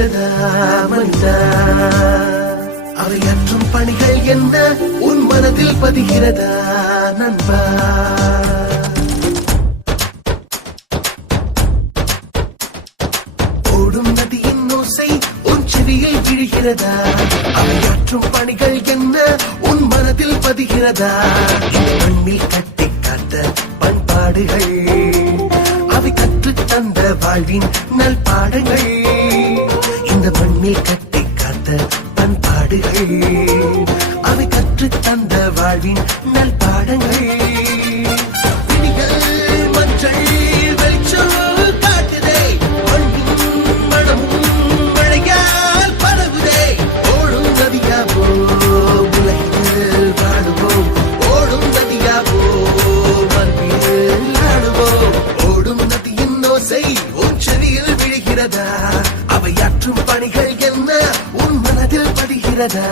விழுகிறதா மனிதா? அவையாற்றும் பணிகள் என்ன உன் மனதில் பதிகிறதா நண்பா? ஓடும் நதியின் ஓசை உன் செவியில் விழுகிறதா? அவையாற்றும் பணிகள் என்ன உன் மனதில் பதிகிறதா? இந்த மண்ணில் கட்டி காத்த பண்பாடுகள் அவை கற்று தந்த வாழ்வின் நல் பாடங்கள். இந்த மண்ணில் கட்டி காத்த பண்பாடுகள் அவை கற்று தந்த வாழ்வின் நல் பாடங்கள். விழிகள் மஞ்சள் வெளிச்சம் காட்டுதே, மண்ணின் மனமும் மழையால் பரவுதே. ஓடும் நதியாவோ உலகில் வாழுவோம், ஓடும் நதியாவோ மண்ணில் ஆடுவோம். ஓடும் நதியின் ஓசை உன் செவியில் விழுகிறதா? அவையாற்றும் பணிகள் என்ன உன் மனதில் பதிகிறதா?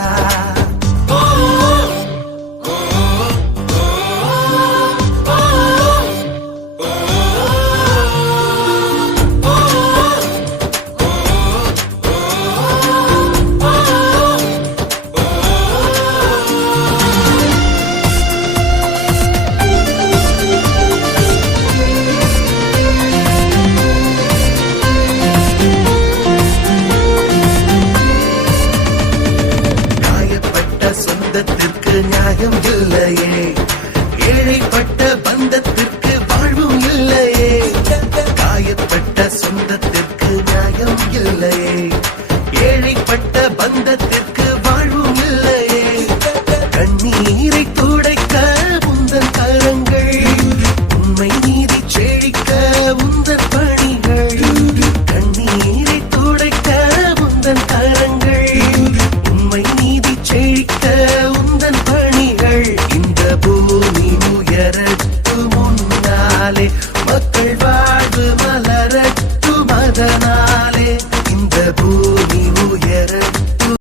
சொந்தத்திற்கு நியாயம் இல்லையே,